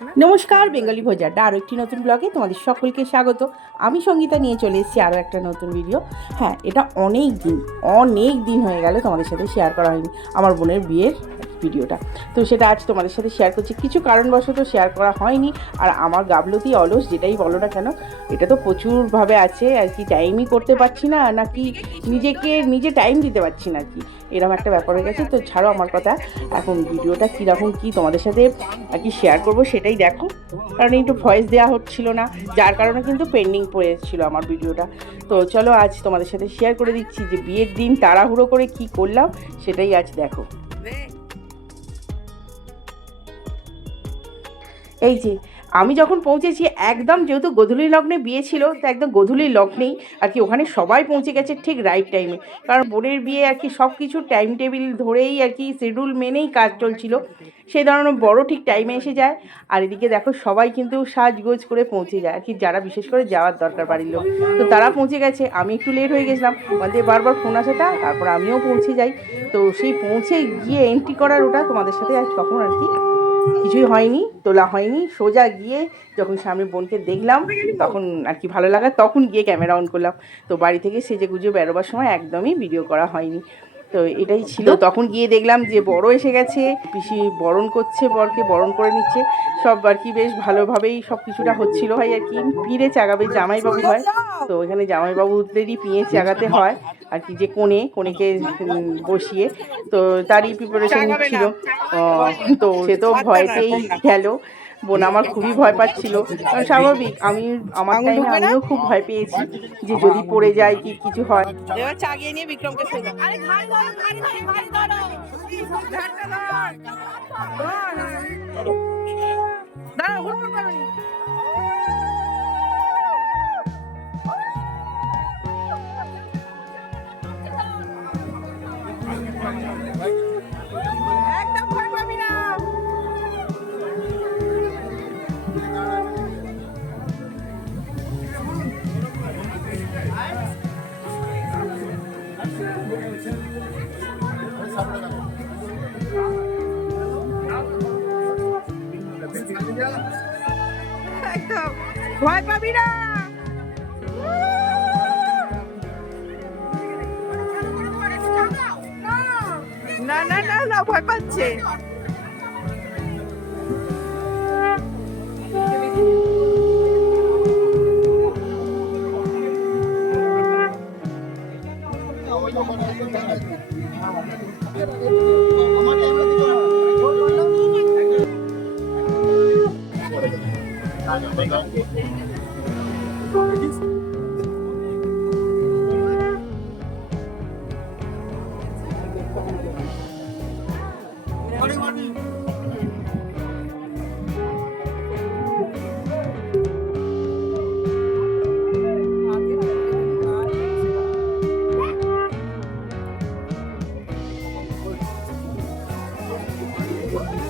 নমস্কার, বেঙ্গলি ভোজাড্ডা আরও একটি নতুন ব্লগে তোমাদের সকলকে স্বাগত। আমি সঙ্গীতা নিয়ে চলে এসেছি আরও একটা নতুন ভিডিও হ্যাঁ এটা অনেক দিন অনেক দিন হয়ে গেল তোমাদের সাথে শেয়ার করা হয়নি। আমার বোনের বিয়ের ভিডিওটা। তো সেটা আজ তোমাদের সাথে শেয়ার করছি। কিছু কারণবশত শেয়ার করা হয়নি। আর আমার গাবলতি অলস, যেটাই বলো না কেন, এটা তো প্রচুরভাবে আছে। আর কি টাইমই করতে পারছি না, নাকি নিজেকে, নিজে টাইম দিতে পারছি না কি। এরকম একটা ব্যাপার হয়ে গেছে। তো ছাড়ো আমার কথা, এখন ভিডিওটা কীরকম, কী তোমাদের সাথে আর কি শেয়ার করব সেটাই দেখো। কারণ একটু ভয়েস দেওয়া হচ্ছিল না, যার কারণে কিন্তু পেন্ডিং পড়ে ছিল আমার ভিডিওটা। তো চলো আজ তোমাদের সাথে শেয়ার করে দিচ্ছি যে বিয়ের দিন তাড়াহুড়ো করে কি করলাম, সেটাই আজ দেখো। এই যে, আমি যখন পৌঁছেছি, একদম যেহেতু গধূলি লগ্নে বিয়ে ছিল, তো একদম গধূলি লগ্নেই আর কি ওখানে সবাই পৌঁছে গেছে ঠিক রাইট টাইমে কারণ বোনের বিয়ে আর কি সব কিছু টাইম টেবিল ধরেই আর কি শিডিউল মেনেই কাজ চলছিল। সেই ধরনের বড় ঠিক টাইমে এসে যায়। আর এদিকে দেখো সবাই কিন্তু সাজগোজ করে পৌঁছে যায়। আর কি যারা বিশেষ করে যাওয়ার দরকার বাড়ির লোক। তো তারা পৌঁছে গেছে। আমি একটু লেট হয়ে গেছিলাম। আমাদের বারবার ফোন আসাটা তারপর আমিও পৌঁছে যাই। তো সেই পৌঁছে গিয়ে এন্ট্রি করার ওটা তোমাদের সাথে আজ তখন আর কি কিছুই হয়নি, তোলা হয়নি। সোজা গিয়ে যখন সামনে বোনকে দেখলাম, তখন আর কি ভালো লাগা, তখন গিয়ে ক্যামেরা অন করলাম। তো বাড়ি থেকে সেজে গুজে বেরোবার সময় একদমই ভিডিও করা হয়নি। তো এটাই ছিল। তখন গিয়ে দেখলাম যে বড় এসে গেছে পিসি বরণ করছে বরকে বরণ করে নিচ্ছে। সব আর কি বেশ ভালোভাবেই সব কিছুটা হচ্ছিল হয় আর কি। পিঁড়ে চাগাবে জামাইবাবু হয়। তো এখানে জামাইবাবুদেরই পিঁড়ে চাগাতে হয় আর কি যে কোণে কোণেকে বসিয়ে। তো তারই প্রিপারেশন নিচ্ছিল তো সে তো ভয়তেই গেল। বোন আমার খুবই ভয় পাচ্ছিল। কারণ স্বাভাবিক আমি আমার টাইমে আমিও খুব ভয় পেয়েছি যে যদি পড়ে যায় কি কিছু হয়। এবার চাগিয়ে নিয়ে বিক্রমকে শুয়ে দাও। আরে ঘাড় ধরো ঘাড় ধরো ঘাড় ধরো। ঘাড়টা ধর। দাঁড়াও হুড় করো।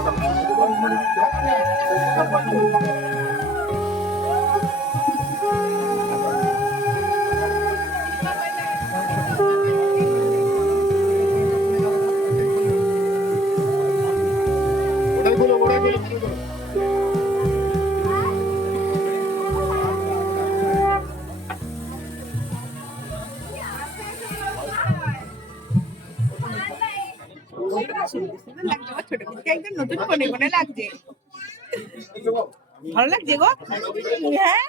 Thank you. নতুন কোনে কোনে লাগছে। ভালো লাগছে গো? হ্যাঁ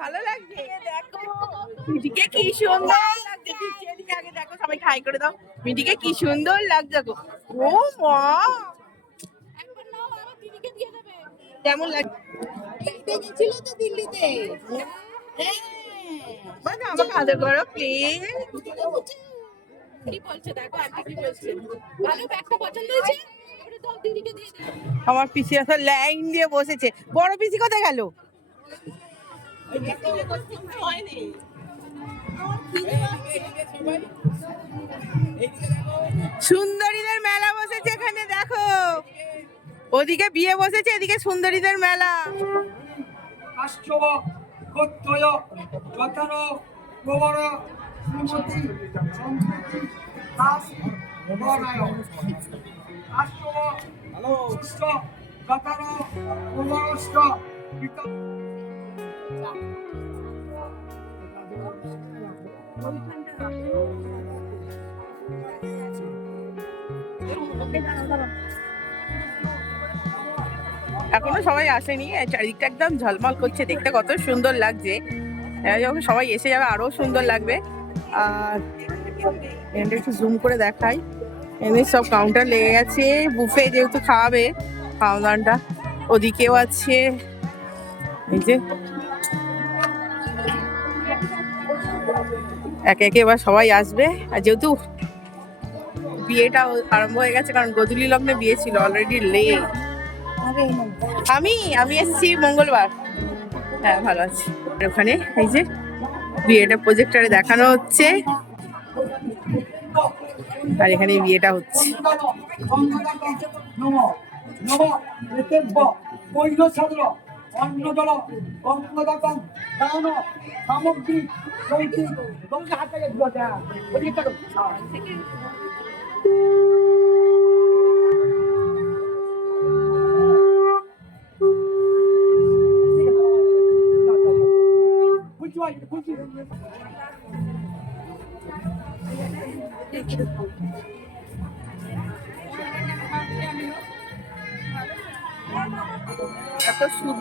ভালো লাগছে। দেখো মিটিকে কি সুন্দর লাগছে। দিচ্ছে এদিকে আগে দেখো সবাই খাই করে দাও। মিটিকে কি সুন্দর লাগছে গো। ও মা! কেমন লাগছে গেছিল তো দিল্লিতে। বাবা, আমাকে আদর করো প্লিজ কি বলছে দেখো আন্টি কি বলছে। ভালো ব্যাগটা পছন্দ হয়েছে? আমার পিসি আসলে লাইন দিয়ে বসেছে। বড় পিসি কোথায় গেল? সুন্দরীদের মেলা বসেছে এখানে, দেখো। ওদিকে বিয়ে বসেছে, এদিকে সুন্দরীদের মেলা। সম্প্রীতি এখনও সবাই আসেনি চারিদিকটা একদম ঝলমল করছে, দেখতে কত সুন্দর লাগছে। যখন সবাই এসে যাবে, আরও সুন্দর লাগবে। আর একটু জুম করে দেখাই। এমনি সব কাউন্টার লেগে গেছে বুফে যেহেতু খাওয়াবে খাওয়া দাওয়াটা ওদিকেও আছে। এই যে। একে একে এবার সবাই আসবে। আর যেহেতু বিয়েটা আরম্ভ হয়ে গেছে, কারণ গধূলি লগ্নে বিয়ে ছিল অলরেডি লেট আমি আমি এসেছি মঙ্গলবার। হ্যাঁ ভালো আছি। ওখানে এই যে বিয়েটা প্রজেক্টরে দেখানো হচ্ছে। আর এখানে বিয়েটা হচ্ছে। নম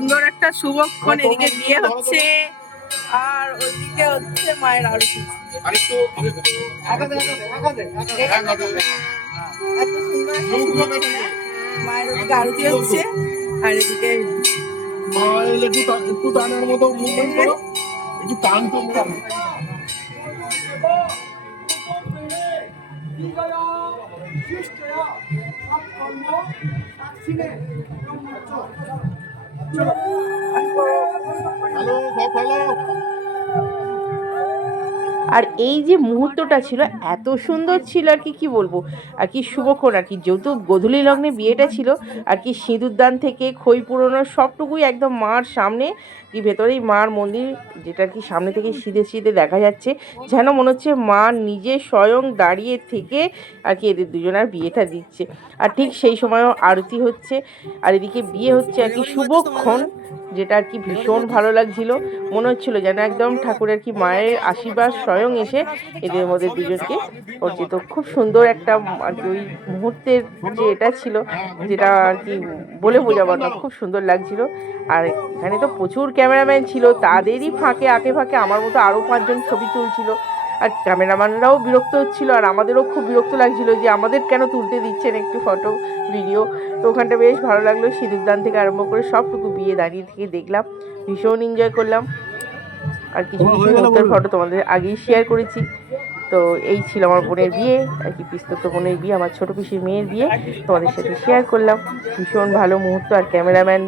সুন্দর একটা শুভক্ষণ এদিকে বিয়ে হচ্ছে আর ওইদিকে হচ্ছে মায়ের আরতি। এত সুন্দর মায়ের ওদিকে আরতি হচ্ছে আর এদিকে একটু টানার মতো মুভমেন্ট করো। একটু টান তো সব হ্যালো আর এই যে মুহূর্তটা ছিল, এত সুন্দর ছিল আর কি কি বলব? আর কি শুভক্ষণ, আর কি যেহেতু গধূলি লগ্নে বিয়েটা ছিল, আর কি সিঁদুরদান থেকে খই পুরোনো সবটুকুই একদম মার সামনে, কি ভেতরেই মার মন্দির, যেটা আর কি সামনে থেকে সিধে সিধে দেখা যাচ্ছে, যেন মনে হচ্ছে মা নিজে স্বয়ং দাঁড়িয়ে থেকে আর কি এদের দুজনের বিয়েটা দিচ্ছে। আর ঠিক সেই সময়ও আরতি হচ্ছে, আর এদিকে বিয়ে হচ্ছে আর কি শুভক্ষণ যেটা আর কি ভীষণ ভালো লাগছিল। মনে হচ্ছিল যেন একদম ঠাকুরের কি মায়ের আশীর্বাদ স্বয়ং এসে এদের মধ্যে দুজনকে করছে তো খুব সুন্দর একটা আর কি ওই মুহূর্তের যে এটা ছিল, যেটা আর কি বলে বোঝাবার না, খুব সুন্দর লাগছিল। আর এখানে তো প্রচুর ক্যামেরাম্যান ছিল, তাদেরই ফাঁকে আঁকে ফাঁকে আমার মতো আরও পাঁচজন ছবি তুলছিল। আর ক্যামেরাম্যানরাও বিরক্ত হচ্ছিল আর আমাদেরও খুব বিরক্ত লাগছিল যে আমাদের কেন তুলতে দিচ্ছেন একটু ফটো ভিডিও। তো ওখানটা বেশ ভালো লাগল সিঁদুরদান থেকে আরম্ভ করে সবটুকু বিয়ে দাঁড়িয়ে থেকে দেখলাম ভীষণ এনজয় করলাম। আর কিছু কিছু মুহূর্তের ফটো তোমাদের আগেই শেয়ার করেছি। তো এই ছিল আমার বোনের বিয়ে, আর কি পিস্তত বোনের বিয়ে, আমার ছোট পিসির মেয়ের বিয়ে। তোমাদের সাথে শেয়ার করলাম। ভীষণ ভালো মুহূর্ত, আর ক্যামেরাম্যান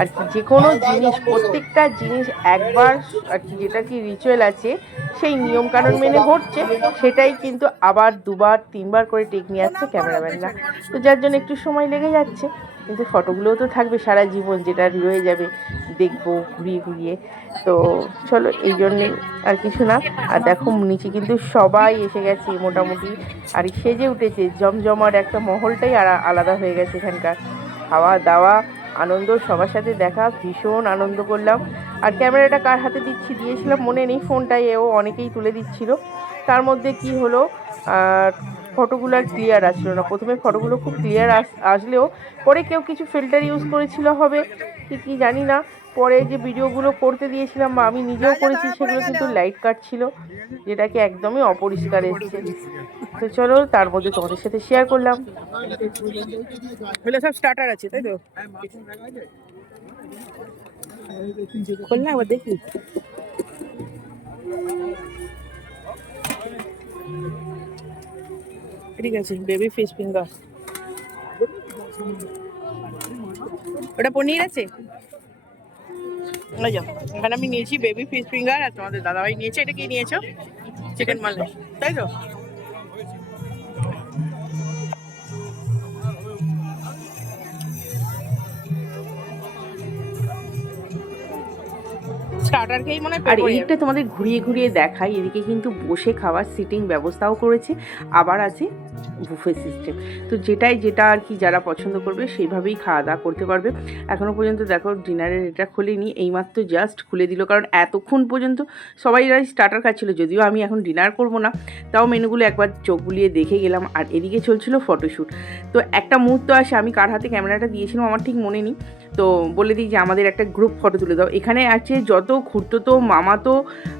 আর কি যে কোনো জিনিস, প্রত্যেকটা জিনিস একবার, আর কি যেটা কি রিচুয়াল আছে, সেই নিয়ম কানুন মেনে ঘটছে। সেটাই কিন্তু আবার দুবার, তিনবার করে টেক নিয়ে যাচ্ছে ক্যামেরাম্যানরা তো যার জন্য একটু সময় লেগে যাচ্ছে। কিন্তু ফটোগুলোও তো থাকবে সারা জীবন যেটা রয়ে যাবে দেখব ঘুরিয়ে ঘুরিয়ে। তো চলো, এই জন্যে আর কিছু না। আর দেখো, নিচে কিন্তু সবাই এসে গেছে মোটামুটি। আর সেজে উঠেছে জমজমার একটা মহলটাই আলা- আলাদা হয়ে গেছে এখানকার। খাওয়া দাওয়া, আনন্দ, সবার সাথে দেখা, ভীষণ আনন্দ করলাম। আর ক্যামেরাটা কার হাতে দিচ্ছি দিয়েছিলাম মনে নেই, ফোনটাই এও অনেকেই তুলে দিচ্ছিল। তার মধ্যে কি হলো, আর ফটোগুলো আর ক্লিয়ার আসলো না। প্রথমে ফটোগুলো খুব ক্লিয়ার আস, আসলেও পরে কেউ কিছু ফিল্টার ইউজ করেছিল হবে কি কি জানি না। পরে যে ভিডিওগুলো করতে দিয়েছিলাম বা আমি নিজেও করেছি সেগুলো কিন্তু লাইট কাটছিল যেটাকে একদমই অপরিষ্কার এসছে। তো চলো তার মধ্যে তোমাদের সাথে শেয়ার করলাম। সব স্টার্টার আছে, তাই তো? দেখি। ঠিক আছে বেবি ফিশ ফিঙ্গার ওটা পনির আছে? এখানে আমি নিয়েছি বেবি ফিশ ফিঙ্গার আর তোমাদের দাদাভাই নিয়েছে। এটা কি নিয়েছো? চিকেন মালাই। তাই তো? স্টার্টার খেয়েই মনে আর এদিকটা তোমাদের ঘুরিয়ে ঘুরিয়ে দেখাই এদিকে কিন্তু বসে খাওয়ার সিটিং ব্যবস্থাও করেছে আবার আছে বুফে সিস্টেম তো যেটাই যেটা আর কি যারা পছন্দ করবে সেইভাবেই খাওয়া দাওয়া করতে পারবে। এখনও পর্যন্ত দেখো ডিনারের এটা খুলেনি, এইমাত্র জাস্ট খুলে দিল। কারণ এতক্ষণ পর্যন্ত সবাই স্টার্টার খাচ্ছিলো, যদিও আমি এখন ডিনার করব না। তাও মেনুগুলো একবার চোখ বুলিয়ে দেখে গেলাম, আর এদিকে চলছিল ফটোশ্যুট তো একটা মুহূর্ত আসে, আমি কার হাতে ক্যামেরাটা দিয়েছিলাম আমার ঠিক মনে নেই। তো বলে দিই যে আমাদের একটা গ্রুপ ফটো তুলে দাও। এখানে আছে যত খুঁড়তো মামাতো,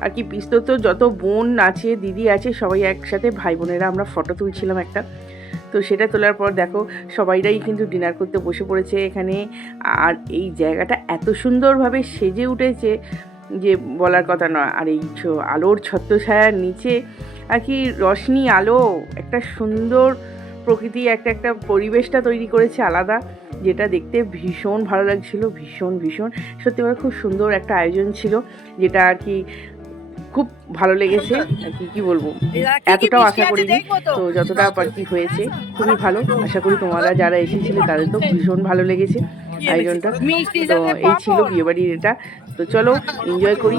আর কি পিস্ততো যত বোন আছে, দিদি আছে, সবাই একসাথে ভাই বোনেরা আমরা ফটো তুলছিলাম একটা। তো সেটা তোলার পর দেখো, সবাইরাই কিন্তু ডিনার করতে বসে পড়েছে এখানে। আর এই জায়গাটা এত সুন্দরভাবে সেজে উঠেছে যে বলার কথা নয়। আর এই আলোর ছত্রছায়ার নিচে আর কি রশনি আলো, একটা সুন্দর প্রকৃতি একটা একটা পরিবেশটা তৈরি করেছে আলাদা যেটা দেখতে ভীষণ ভালো লাগছিল ভীষণ ভীষণ। সত্যি করে খুব সুন্দর একটা আয়োজন ছিল যেটা আর কি খুব ভালো লেগেছে। আর কি কি বলব? এতটাও আশা করিনি। তো। তো যতটা আর কি হয়েছে খুবই ভালো। আশা করি তোমরা যারা এসেছিলে তাদের তো ভীষণ ভালো লেগেছে আয়োজনটা। তো এই ছিল বিয়েবাড়ির এটা। তো চলো এনজয় করি।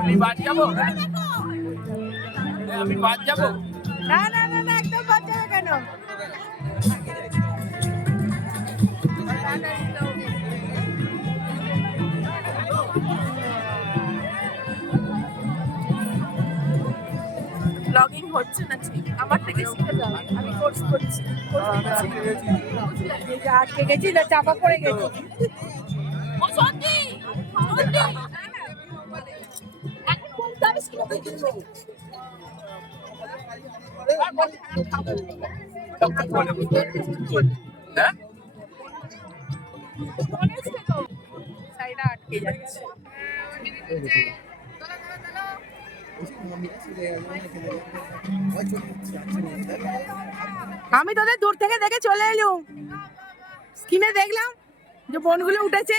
আমি বাদ যাব? আমি বাদ যাব? না না না না একদম বাচ্চা কেন? ব্লগিং হচ্ছে না ঠিক? আমার থেকে শিখে যাও। আমি কোর্স করছি। এই আটকে গেছি না চাপা পড়ে গেছি। আটকে যাচ্ছে। আমি তোদের দূর থেকে দেখে চলে এলুম। স্ক্রিনে দেখলাম যে বোনগুলো উঠেছে।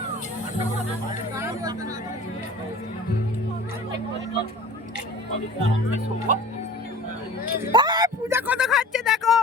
পূজা কত খাচ্ছে দেখো?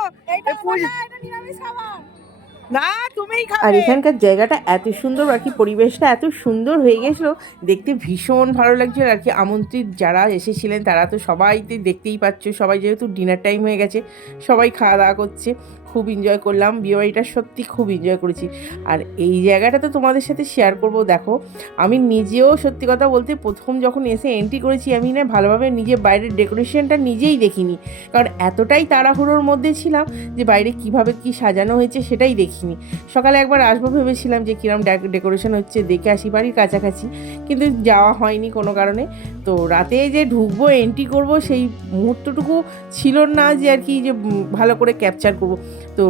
না তুমিই আর এখানকার জায়গাটা এত সুন্দর আর কি পরিবেশটা এত সুন্দর হয়ে গেছিল। দেখতে ভীষণ ভালো লাগছিল আর কি আমন্ত্রিত যারা এসেছিলেন তারা তো সবাই তো দেখতেই পাচ্ছ। সবাই যেহেতু ডিনার টাইম হয়ে গেছে সবাই খাওয়া দাওয়া করছে। খুব এনজয় করলাম। বিয়েবাড়িটা সত্যি খুব এনজয় করেছি। আর এই জায়গাটা তো তোমাদের সাথে শেয়ার করব, দেখো, আমি নিজেও সত্যি কথা বলতে প্রথম যখন এসে এন্ট্রি করেছি, আমি না ভালোভাবে নিজে বাইরের ডেকোরেশনটা নিজেই দেখিনি। কারণ এতটাই তাড়াহুড়োর মধ্যে ছিলাম যে বাইরে কীভাবে কি সাজানো হয়েছে সেটাই দেখিনি। সকালে একবার আসব ভেবেছিলাম যে কিরম ডেকোরেশন হচ্ছে, দেখে আসি, বাড়ির কাছাকাছি। কিন্তু যাওয়া হয়নি কোনো কারণে। তো রাতে যে ঢুকবো এন্ট্রি করব, সেই মুহূর্তটুকু ছিল না যে আর কি, যে ভালো করে ক্যাপচার করব। তো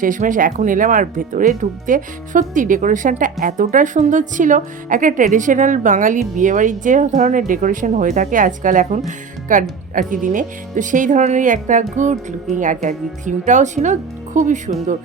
শেষমেশ এখন এলাম আর ভেতরে ঢুকতে। সত্যি ডেকোরেশনটা এতটা সুন্দর ছিল। একটা ট্র্যাডিশনাল বাঙালি বিয়েবাড়ির যে ধরনের ডেকোরেশন হয়ে থাকে আজকাল এখন আর কি দিনে, তো সেই ধরনেরই একটা গুড লুকিং আর কি থিমটাও ছিল, খুবই সুন্দর।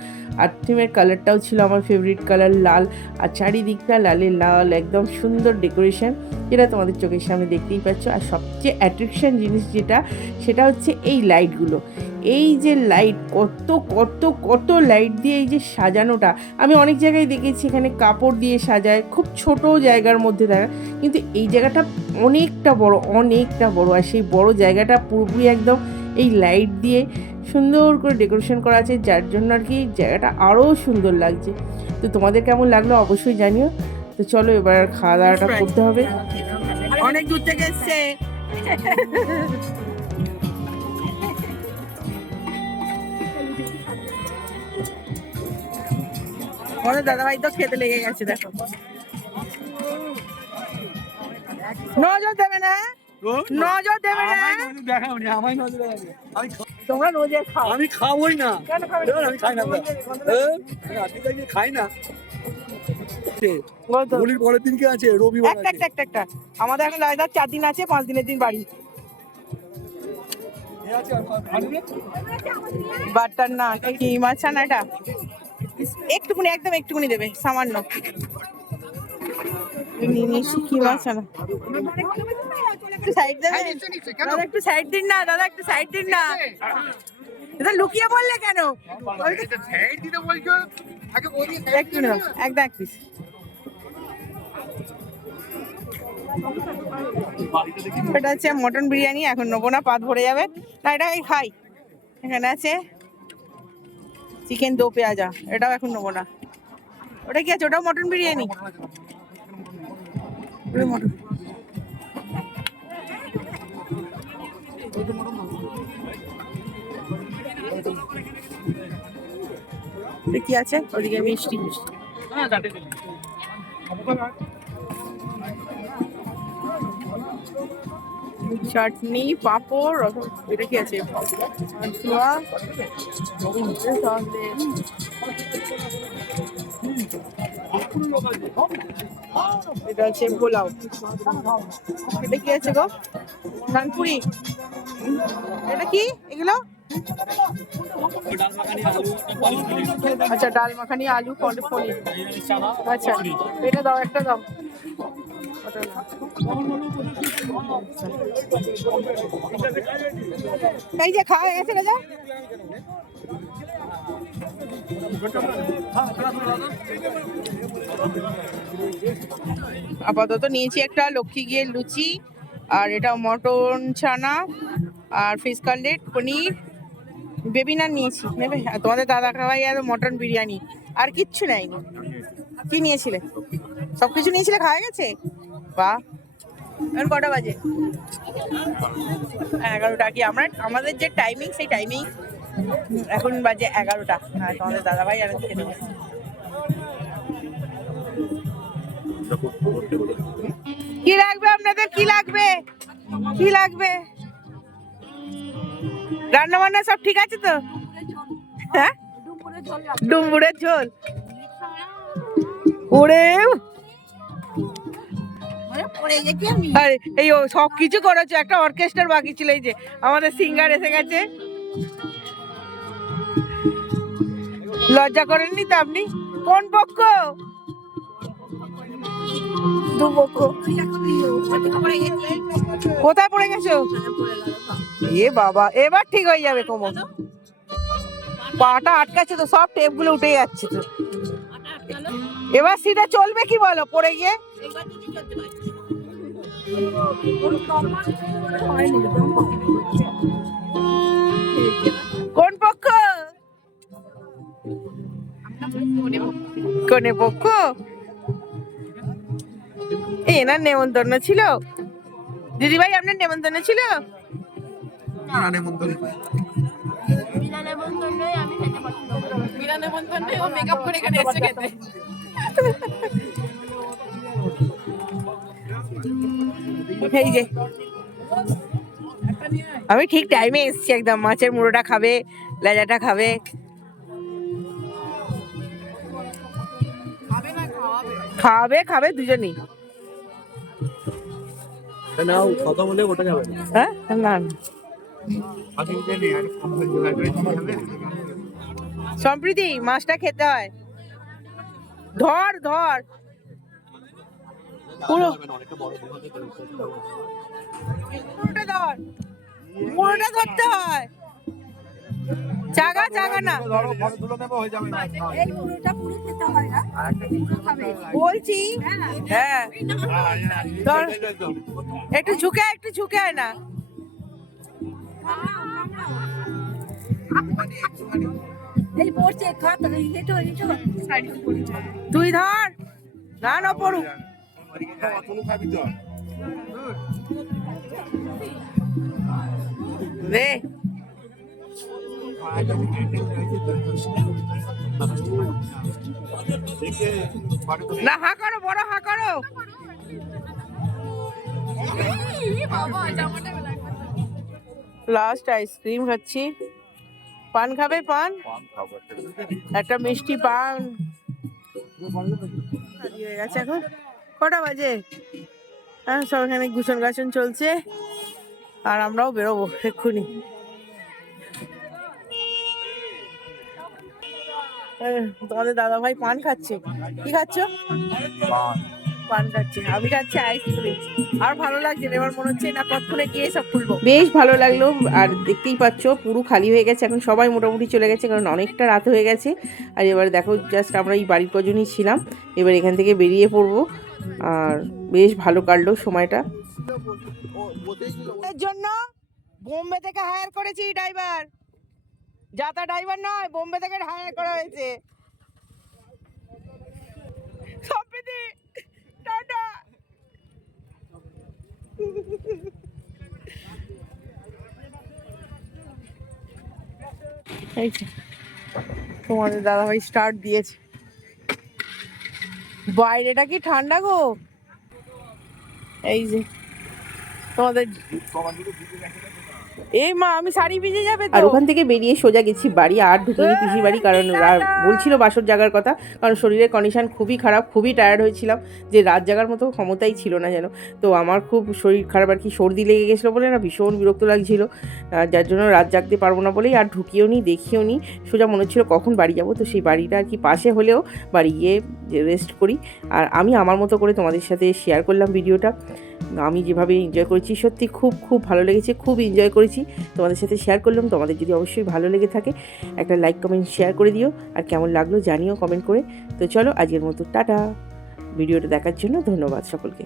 আর থিমের কালারটাও ছিল আমার ফেভারিট কালার লাল। আর চারিদিকটা লালে লাল, একদম সুন্দর ডেকোরেশন যেটা তোমাদের চোখের সামনে দেখতেই পাচ্ছ। আর সবচেয়ে অ্যাট্রাকশন জিনিস যেটা, সেটা হচ্ছে এই লাইটগুলো এই যে লাইট কত কত কত লাইট দিয়ে এই যে সাজানোটা। আমি অনেক জায়গায় দেখেছি এখানে কাপড় দিয়ে সাজায় খুব ছোট জায়গার মধ্যে দেখা কিন্তু এই জায়গাটা অনেকটা বড় অনেকটা বড়। আর সেই বড় জায়গাটা পুরোপুরি একদম এই লাইট দিয়ে সুন্দর করে ডেকোরেশন করা আছে যার জন্য আর কি জায়গাটা আরও সুন্দর লাগছে। তো তোমাদের কেমন লাগল অবশ্যই জানিও। তো চলো এবার খাওয়া দাওয়াটা করতে হবে। অনেক দূর থেকে এসছে। আমাদের দাদাভাই তো খেতে লেগে গেছে দেখো। নজর দেবে না? নজর দেবে না? আমায় নজর দেখাবে আমি তোমরা রোজে খাও। আমি খাবোই না। কেন খাবে? এবার আমি খাই না তো। খাই না। হোলির পরের দিনকে আছে? রবিবার একটা আছে। একটা একটা একটা। আমাদের এখন লাইদার চার দিন আছে পাঁচ দিনের দিন বাড়ি। বাটার না কি মাছ না এটা? একটুকুনি একদম একটুকুনি দেবে সামান্য। কি মাছ না একটু সাইড দেবে? দাদা একটু সাইড দিন না দাদা একটু সাইড দিন না। দাদা লুকিয়ে বললে কেন? একদম এক পিস। এটা হচ্ছে মটন বিরিয়ানি এখন নেব না পাত ভরে যাবে। না এটা খাই। এখানে আছে চিকেন দো পেঁয়াজা, এটাও এখন নেব না। ওটা কি আছে? ওটাও মটন বিরিয়ানি? কি আছে? ওদিকে মিষ্টি। চাটনি পাঁপড়, এটা কি আছে? এটা হচ্ছে পোলাও। এটা কি আছে গো? নানপুরি এটা কি? এগুলো? আচ্ছা ডাল মাখানি, আলু, পনির। আচ্ছা এটা দাও, একটা দাও। এই যে খাওয়া গেছে রাজা আপাতত নিয়েছি একটা লক্ষ্মী গিয়ে লুচি, আর এটা মটন ছানা, আর fish cutlet paneer baby naan নিয়েছি। নেবে? তোমাদের দাদা খাওয়াই আর মটন বিরিয়ানি। আর কিচ্ছু নেয়নি। কি নিয়েছিলে? সব কিছু নিয়েছিলে? খাওয়া গেছে? বাহ এখন কটা বাজে? এগারোটা কি আমরা আমাদের যে টাইমিং সেই টাইমিং এখন বাজে এগারোটা। আর তোমাদের দাদা ভাই আর খেতে। কি লাগবে আপনাদের? কি লাগবে? কি লাগবে? রান্না বান্না সব ঠিক আছে তো? হ্যাঁ? ডুমুরের ঝোল। ওরে আরে এই ও সব কিছু করেছ একটা অর্কেস্ট্রার বাকি ছিল এই যে আমাদের সিঙ্গার এসে গেছে। লজ্জা করেননি তো আপনি? কোন পক্ষ? কোথায় পড়ে গেছো? এ বাবা এবার ঠিক হয়ে যাবে কোমর পাটা আটকাচ্ছে তো সব টেপগুলো উঠে যাচ্ছে তো। এবার সিটা চলবে কি বলো পড়ে গিয়ে? কোন পক্ষ? কোনে পক্ষ? এই এনার নেমন্তন্ন ছিল? দিদি ভাই আপনার নেমন্তন্ন ছিল? বিনা নেমন্তন্নে মেকআপ করে। এখানে এসে খেতে। এই যে। আমি ঠিক টাইমে এসেছি একদম। মাছের মুড়োটা খাবে লেজাটা খাবে। খাবে খাবে দুজনেই। কথা বলে ওটা যাবে হ্যাঁ? না। সম্প্রীতি মাছটা খেতে হয়। ধর ধর। পুরো ধর। ধরতে হয়। চাগা চাগা না। বলছি হ্যাঁ। ধর একটু ঝুঁকে একটু ঝুঁকে আয় না। তুই ধর। না না পড়ুক। না, হা করো, বড় হা করো। লাস্ট আইসক্রিম খাচ্ছি। পান খাবে, পান? একটা মিষ্টি পান। হয়ে গেছে এখন। কটা বাজে? হ্যাঁ সব এখানে গুছন গাছন চলছে। আর আমরাও বেরোবো এক্ষুনি। তোমাদের দাদা ভাই পান খাচ্ছে। কি খাচ্ছ? পান খাচ্ছে আমি খাচ্ছি আইসক্রিম আর ভালো লাগছে না, এবার মনে হচ্ছে না কতক্ষণে গিয়ে সব খুলবো। বেশ ভালো লাগল আর দেখতেই পাচ্ছ পুরো খালি হয়ে গেছে এখন সবাই মোটামুটি চলে গেছে কারণ অনেকটা রাত হয়ে গেছে। আর এবার দেখো জাস্ট আমরা এই বাড়ির কজনই ছিলাম এবার এখান থেকে বেরিয়ে পড়ব। আর বেশ ভালো কাটলো সময়টা। এর জন্য বোম্বে থেকে হায়ার করেছি ড্রাইভার যাতা ড্রাইভার নয় বোম্বে থেকে হায়ার করা হয়েছে। সম্প্রীতি টাটা এই যে, তোমাদের দাদাভাই স্টার্ট দিয়েছে। বাইরেটা কি ঠান্ডা গো? এই যে তোমাদের এই মা আমি শাড়ি ভিজে যাবে আর তো ওখান থেকে বেরিয়ে সোজা গেছি বাড়ি আর ঢুকিনি পিসি বাড়ি কারণ বলছিল বাসর জাগার কথা কারণ শরীরের কন্ডিশন খুবই খারাপ খুবই টায়ার্ড হয়েছিলাম যে রাত জাগার মতো ক্ষমতাই ছিল না যেন। তো আমার খুব শরীর খারাপ আর কি সর্দি লেগে গেছিল বলে না ভীষণ বিরক্ত লাগছিল। যার জন্য রাত জাগতে পারব না বলেই আর ঢুকিও নি দেখিও নি। সোজা মনে হচ্ছিল কখন বাড়ি যাব তো সেই বাড়িটা আর কি পাশে হলেও বাড়ি গিয়ে রেস্ট করি। আর আমি আমার মতো করে তোমাদের সাথে শেয়ার করলাম ভিডিওটা আমি যেভাবে এনজয় করেছি, সত্যি খুব খুব ভালো লেগেছে, খুব এনজয় করেছি। তোমাদের সাথে শেয়ার করলাম, তোমাদের যদি অবশ্যই ভালো লেগে থাকে, একটা লাইক কমেন্ট শেয়ার করে দিও। আর কেমন লাগল জানিও কমেন্ট করে। তো চলো, আজকের মতো টাটা। ভিডিওটা দেখার জন্য ধন্যবাদ সকলকে।